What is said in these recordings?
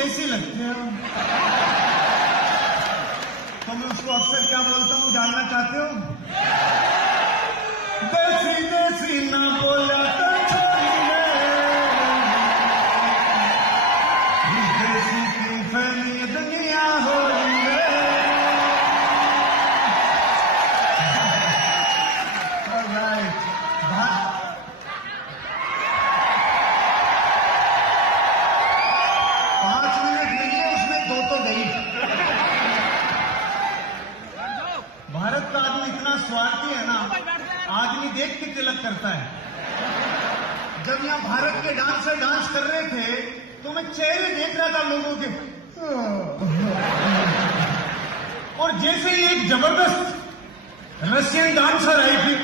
जैसी लगते हो। तो मैं उसको अक्सर क्या बोलता हूँ, जानना चाहते हो? देसी देसी ना बोला तो देसी की फैली दुनिया हो रही है। Alright. 5 मिनट मिली, उसमें 2 तो गई। भारत का आदमी इतना स्वार्थी है ना, आदमी देख के तिलक करता है। जब यहाँ भारत के डांसर डांस कर रहे थे तो मैं चेहरे देख रहा था लोगों के, और जैसे ही एक जबरदस्त रशियन डांसर आई थी,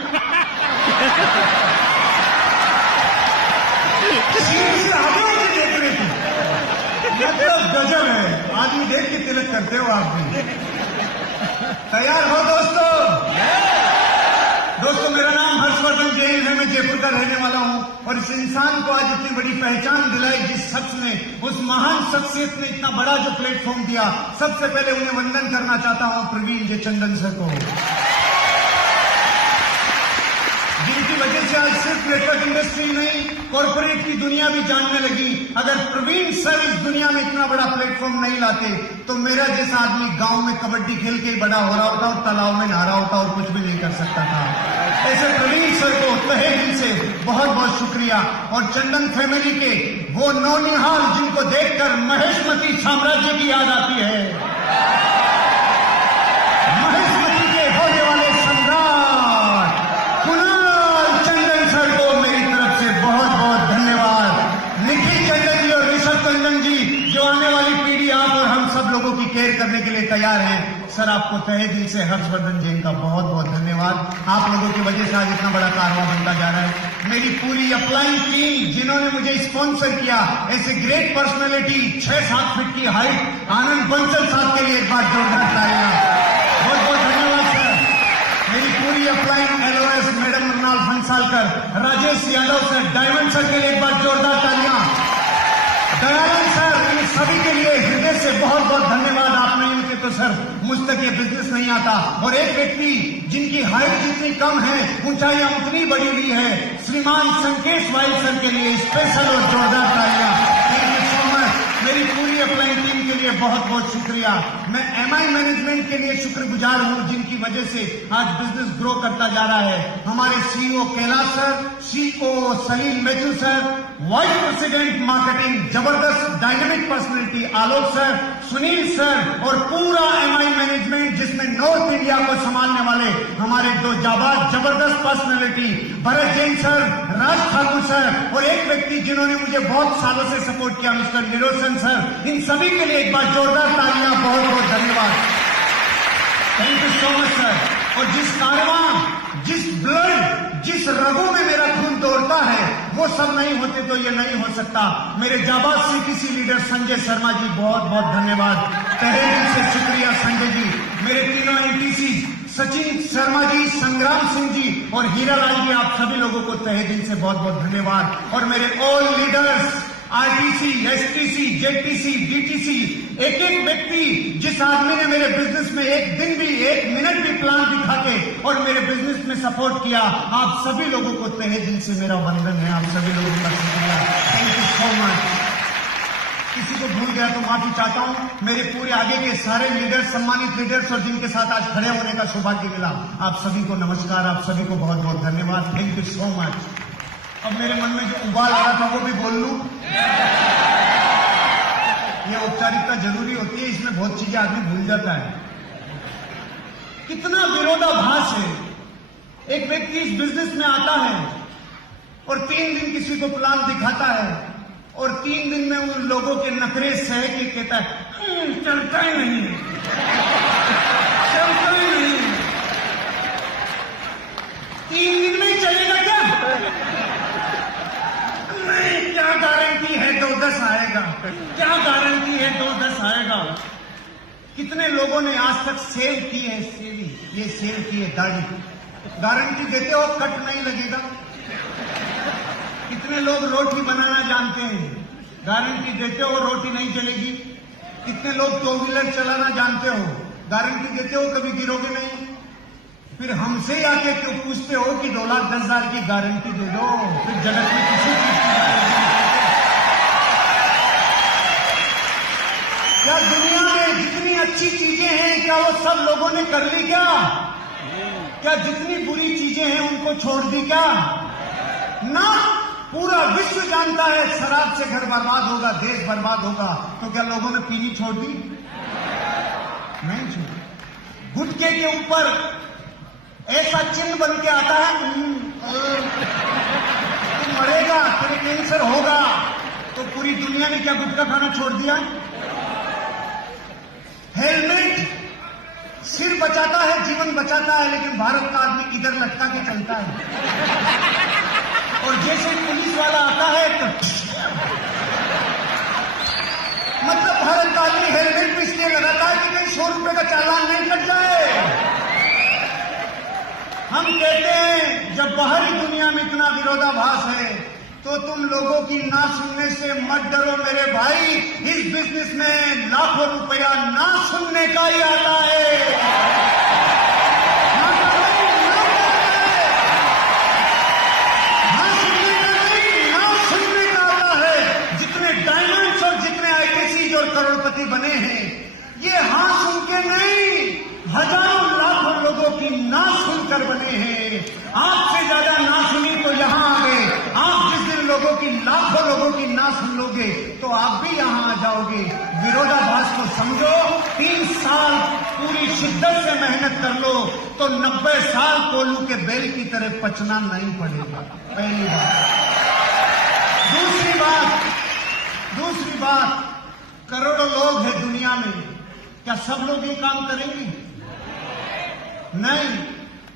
सीट से आगे होकर देख रहे थे। मतलब गजब है, आदमी देख के तिलक करते हो आप भी। तैयार हो दोस्तों? दोस्तों, मेरा नाम हर्षवर्धन जैन है, मैं जयपुर का रहने वाला हूं, और इस इंसान को आज इतनी बड़ी पहचान दिलाई, जिस शख्स ने, उस महान शख्सियत ने इतना बड़ा जो प्लेटफॉर्म दिया, सबसे पहले उन्हें वंदन करना चाहता हूं प्रवीण जे चंदन सर को, जिनकी वजह से आज सिर्फ नेटवर्क इंडस्ट्री नहीं, कॉर्पोरेट की दुनिया भी जानने लगी। अगर प्रवीण सर इस दुनिया में इतना बड़ा प्लेटफॉर्म नहीं लाते तो मेरा जैसा आदमी गांव में कबड्डी खेल के बड़ा हो रहा होता और तालाब में नहा रहा होता और कुछ भी नहीं कर सकता था। ऐसे प्रवीण सर को तहे दिल से बहुत बहुत शुक्रिया। और चंदन फैमिली के वो नौनिहाल जिनको देखकर महेशमती साम्राज्य की याद आती है, महेशमती के होने वाले सम्राट कुणाल चंदन सर को मेरी तरफ से बहुत बहुत धन्यवाद। निखिल चंदन जी और ऋषभ चंदन जी, जो आने वाली पीढ़ी आप और हम सब लोगों की केयर करने के लिए तैयार हैं, सर आपको तहे दिल से हर्षवर्धन जैन का बहुत बहुत धन्यवाद। आप लोगों की वजह से आज इतना बड़ा कारवां बनता जा रहा है। मेरी पूरी अपलाइन टीम जिन्होंने मुझे स्पॉन्सर किया, ऐसे ग्रेट पर्सनैलिटी, 6-7 फीट की हाइट, आनंद बंसल साहब के लिए एक बार जोरदार तालियां। बहुत बहुत धन्यवाद सर। मेरी पूरी upline LOS madam Mrinal Bhansalkar, Rajesh Yadav sir, diamond sir के लिए एक बार जोरदार तालियां। दयानंद सर, इन सभी के लिए हृदय से बहुत बहुत धन्यवाद। आप नहीं होते तो सर मुझ तक ये बिजनेस नहीं आता। और एक व्यक्ति जिनकी हाइट जितनी कम है, ऊंचाइयां उतनी बड़ी हुई है, श्रीमान संकेश वाइल सर के लिए स्पेशल और जोरदार तालियां। Thank you so much. मेरी पूरी अपलाइन टीम के लिए बहुत बहुत शुक्रिया। मैं एमआई मैनेजमेंट के लिए शुक्रगुजार हूं, जिनकी वजह से आज बिजनेस ग्रो करता जा रहा है। हमारे CEO Kailash sir, CEO Salim Matthew sir, vice president marketing जबरदस्त डायनेमिक पर्सनैलिटी आलोक सर, सुनील सर, और पूरा एमआई मैनेजमेंट जिसमें नॉर्थ इंडिया को संभालने वाले हमारे 2 जाबाज जबरदस्त personality Bharat Jain sir, Raj Thakur sir, और एक व्यक्ति जिन्होंने मुझे बहुत सालों से सपोर्ट किया, मिस्टर निरोशन सर। इन सभी के लिए एक बार जोरदार तालियां, बहुत बहुत धन्यवाद। Thank you so much sir. और जिस कारवां, जिस ब्लड, जिस रगों में मेरा खून दौड़ता है, वो सब नहीं होते तो ये नहीं हो सकता। मेरे जाबाज सीटीसी लीडर संजय शर्मा जी, बहुत बहुत धन्यवाद। तहे दिल से शुक्रिया संजय जी। मेरे तीनों एनटीसी सचिन शर्मा जी, संग्राम सिंह जी और हीरालाल जी, आप सभी लोगों को तहे दिल से बहुत बहुत धन्यवाद। और मेरे all leaders, RTC, STC, JTC, DTC, एक एक व्यक्ति, जिस आदमी ने मेरे बिजनेस में एक दिन भी, एक मिनट भी प्लान दिखा के और मेरे बिजनेस में सपोर्ट किया, आप सभी लोगों को तहे दिल से मेरा वंदन है। आप सभी लोगों का शुक्रिया। Thank you so much. किसी को भूल गया तो माफी चाहता हूं। मेरे पूरे आगे के सारे लीडर्स, सम्मानित लीडर्स, और जिनके साथ आज खड़े होने का सौभाग्य मिला, आप सभी को नमस्कार, आप सभी को बहुत बहुत धन्यवाद। Thank you so much. अब मेरे मन में जो उबाल आ रहा था वो भी बोल लूं। ये औपचारिकता जरूरी होती है, इसमें बहुत चीजें आदमी भूल जाता है। कितना विरोधाभास है। एक व्यक्ति इस बिजनेस में आता है और 3 दिन किसी को प्लान दिखाता है और 3 दिन में उन लोगों के नखरे सह के कहता है चलता ही नहीं, चलता ही नहीं। 3 दिन में चलेगा क्या? नहीं, क्या गारंटी है 2-10 आएगा? क्या गारंटी है 2-10 आएगा? कितने लोगों ने आज तक सेव की है, ये सेव की है दाढ़ी, गारंटी देते हो कट नहीं लगेगा। कितने लोग रोटी बनाना जानते हैं, गारंटी देते हो रोटी नहीं चलेगी। कितने लोग टू व्हीलर चलाना जानते हो, गारंटी देते हो कभी गिरोगे नहीं। फिर हमसे आके क्यों पूछते हो कि 2,10,000 की गारंटी दे दो। फिर जगत में किसी चीज की गारंटी नहीं देते। क्या दुनिया में जितनी अच्छी चीजें हैं क्या वो सब लोगों ने कर ली क्या? क्या जितनी बुरी चीजें हैं उनको छोड़ दी क्या? ना, पूरा विश्व जानता है शराब से घर बर्बाद होगा, देश बर्बाद होगा। तो क्या लोगों ने पीनी छोड़ दी? नहीं छोड़ी। गुटखे के ऊपर ऐसा चिन्ह बन के आता है, तू मरेगा, तेरे कैंसर होगा। तो पूरी दुनिया ने क्या गुटखा खाना छोड़ दिया? हेलमेट सिर बचाता है, जीवन बचाता है, लेकिन भारत का आदमी इधर लटका के चलता है। और जैसे पुलिस वाला आता है तो मतलब भारत का आदमी हेलमेट भी इसलिए लगाता है कि कहीं 100 रुपए का चालान नहीं कट जाए। हम कहते हैं जब बाहरी दुनिया में इतना विरोधाभास है तो तुम लोगों की ना सुनने से मत डरो मेरे भाई। इस बिजनेस में लाखों रुपया ना सुनने का ही आता है। करोड़पति बने हैं ये हाँ सुन के नहीं, हजारों लाखों लोगों की ना सुनकर बने हैं। आपसे ज्यादा ना सुनी तो यहां आ गए। आप जिस दिन लोगों की, लाखों लोगों की ना सुन लोगे तो आप भी यहां आ जाओगे। विरोधाभास को समझो। 3 साल पूरी शिद्दत से मेहनत कर लो तो 90 साल कोल्हू के बेल की तरह पचना नहीं पड़ेगा। पहली बात। दूसरी बात, करोड़ों लोग हैं दुनिया में, क्या सब लोग ये काम करेंगे? नहीं।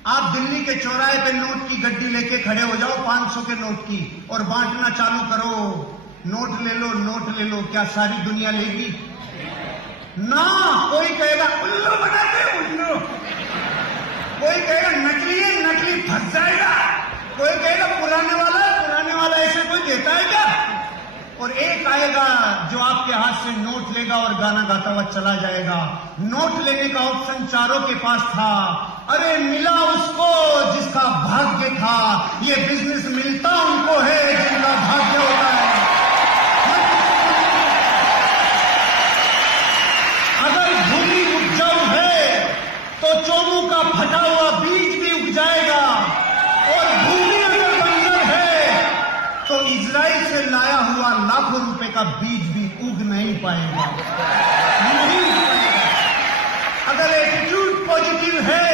आप दिल्ली के चौराहे पे नोट की गड्डी लेके खड़े हो जाओ 500 के नोट की और बांटना चालू करो, नोट ले लो, नोट ले लो। क्या सारी दुनिया लेगी? ना। कोई कहेगा उल्लू बनाते उल्लू, कोई कहेगा नकली है, नकली फंस जाएगा, कोई कहेगा पुराने वाला ऐसे कोई देता है क्या? और एक आएगा जो आपके हाथ से नोट लेगा और गाना गाता हुआ चला जाएगा। नोट लेने का ऑप्शन चारों के पास था। अरे मिला उसको जिसका भाग्य था। ये बिजनेस मिलता उनको है जिनका भाग्य होता है। अगर भूमि उपजाऊ है तो चोमू का फटा हुआ बीज भी उग जाएगा, और भूमि अगर बंजर है तो इजराइल से लाया हुआ लाखों रुपए का बीज भी उग नहीं पाएगा। अगर एटीट्यूड पॉजिटिव है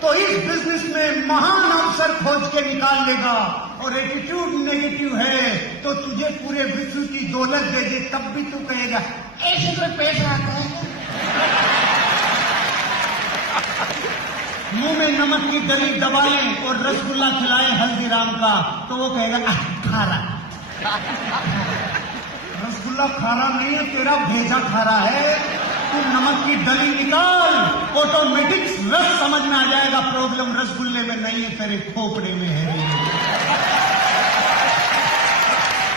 तो इस बिजनेस में महान अवसर खोज के निकाल लेगा, और एटीट्यूड नेगेटिव है तो तुझे पूरे विश्व की दौलत दे दे तब भी तू कहेगा ऐसे कोई पैसा आता है। मुंह में नमक की गरी दबाएं और रसगुल्ला खिलाएं हल्दीराम का तो वो कहेगा खारा। रसगुल्ला खारा नहीं है, तेरा भेजा खारा है। तू नमक की डली निकाल, ऑटोमेटिक रस समझ में आ जाएगा। प्रॉब्लम रसगुल्ले में नहीं है, तेरे खोपड़े में है।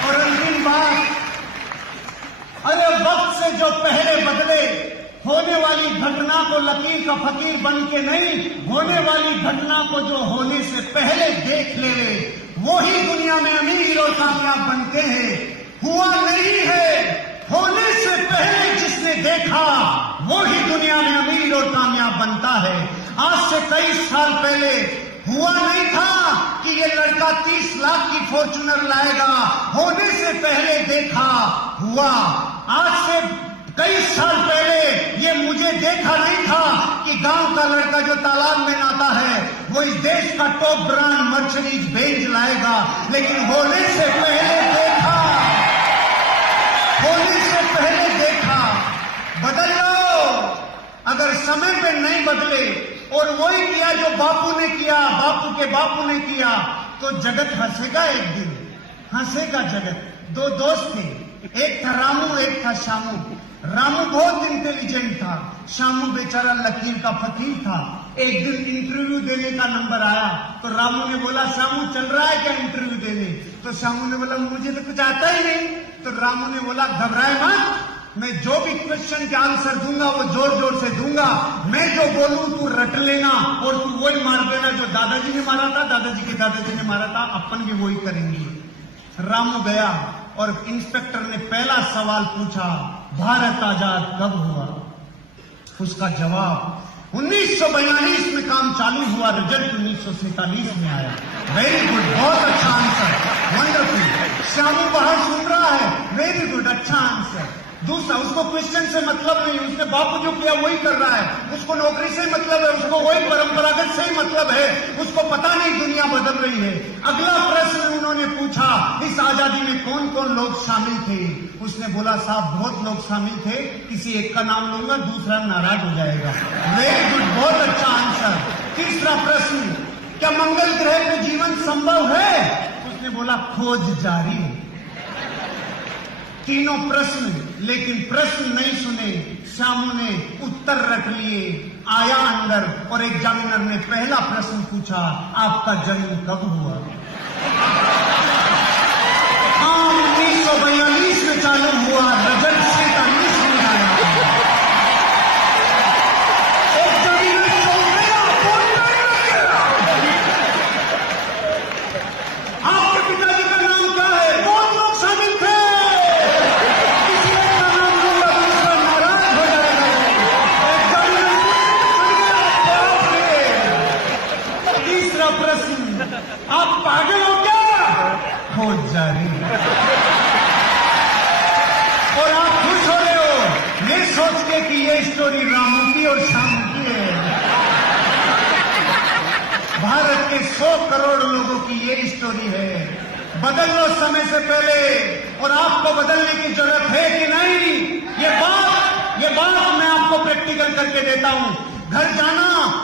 और अंतिम बात, अरे वक्त से जो पहले बदले, होने वाली घटना को लकीर का फकीर बन के नहीं, होने वाली घटना को जो होने से पहले देख ले, वो ही दुनिया में अमीर और कामयाब बनते हैं। हुआ नहीं है, होने से पहले जिसने देखा वो ही दुनिया में अमीर और कामयाब बनता है। आज से 23 साल पहले हुआ नहीं था कि ये लड़का 30 लाख की फॉर्च्यूनर लाएगा, होने से पहले देखा हुआ। आज से कई साल पहले ये मुझे देखा नहीं था कि गांव का लड़का जो तालाब में नहाता है वो इस देश का टॉप ब्रांड मर्सिडीज बेंज लाएगा, लेकिन होने से पहले देखा, होने से पहले देखा। बदल जाओ। अगर समय पे नहीं बदले और वही किया जो बापू ने किया, बापू के बापू ने किया, तो जगत हंसेगा। एक दिन हंसेगा जगत। 2 दोस्त थे, एक था रामू, एक था शामू। रामू बहुत इंटेलिजेंट था, शामू बेचारा लकीर का फकीर था। एक दिन इंटरव्यू देने का नंबर आया तो रामू ने बोला शामू चल रहा है क्या इंटरव्यू देने? तो श्यामू ने बोला मुझे तो कुछ आता ही नहीं। तो रामू ने बोला घबराए मत, मैं जो भी क्वेश्चन के आंसर दूंगा वो जोर जोर से दूंगा। मैं जो बोलूं तू रट लेना और तू वही मार देना जो दादाजी ने मारा था, दादाजी के दादाजी ने मारा था, अपन भी वही करेंगे। रामू गया और इंस्पेक्टर ने पहला सवाल पूछा, भारत आजाद कब हुआ? उसका जवाब 1942 में काम चालू हुआ, रिजल्ट 1947 में आया। वेरी गुड, बहुत अच्छा आंसर, वंडरफुल। श्यामू बाहर सुन रहा है, वेरी गुड, अच्छा आंसर। दूसरा, उसको क्वेश्चन से मतलब नहीं, उसने बापू जो किया वही कर रहा है, उसको नौकरी से मतलब है, उसको वही परंपरागत से ही मतलब है, उसको पता नहीं दुनिया बदल रही है। अगला प्रश्न उन्होंने पूछा, इस आजादी में कौन कौन लोग शामिल थे? उसने बोला साहब बहुत लोग शामिल थे, किसी एक का नाम लूंगा दूसरा नाराज हो जाएगा। वेरी गुड, बहुत अच्छा आंसर। तीसरा प्रश्न, क्या मंगल ग्रह पे जीवन संभव है? उसने बोला खोज जारी है। तीनों प्रश्न, लेकिन प्रश्न नहीं सुने, श्यामू ने उत्तर रख लिए, आया अंदर और एग्जामिनर ने पहला प्रश्न पूछा, आपका जन्म कब हुआ? हाँ, 1942 में चालू हुआ, रिजल्ट 47 में आया। एग्जामिनर चौंक गया, बोलना ही लग गया। आपके पिताजी का नाम क्या है? बहुत लोग शामिल थे, प्रश्न, आप पागल हो क्या? खोज जारी। और आप खुश हो रहे हो ये सोच के कि ये स्टोरी रामू की और श्यामू की है। भारत के 100 करोड़ लोगों की ये स्टोरी है। बदल लो समय से पहले, और आपको बदलने की जरूरत है कि नहीं, ये बात मैं आपको प्रैक्टिकल करके देता हूं। घर जाना,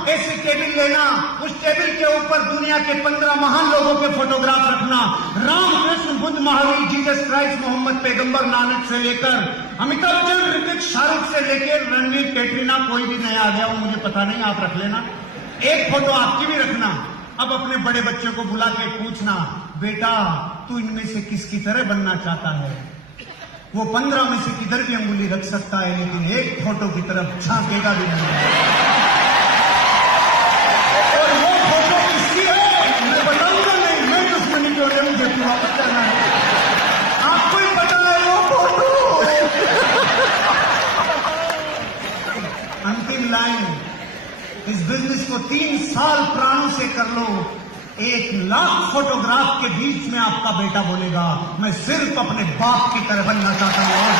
ऐसी टेबल लेना, उस टेबल के ऊपर दुनिया के 15 महान लोगों के फोटोग्राफ रखना, राम, कृष्ण, बुद्ध, महावीर, जीसस क्राइस्ट, मोहम्मद पैगंबर, नानक से लेकर अमिताभ बच्चन, ऋतिक, शाहरुख से लेकर रणवीर, कैटरीना, कोई भी नया आ गया हो मुझे पता नहीं, आप रख लेना। एक फोटो आपकी भी रखना। अब अपने बड़े बच्चों को बुला के पूछना, बेटा तू इनमें से किसकी तरह बनना चाहता है? वो 15 में से किधर भी अंगुली रख सकता है, लेकिन एक फोटो की तरफ झांकेगा भी नहीं। और वो फोटो किसकी है मैं बताऊंगा नहीं, मैं दुश्मनी क्यों ले, मुझे पूरा पता है, आपको ही पता है वो फोटो। अंतिम लाइन, इस बिजनेस को 3 साल प्राणों से कर लो, 1 लाख फोटोग्राफ के बीच में आपका बेटा बोलेगा मैं सिर्फ अपने बाप की तरह बनना चाहता हूं और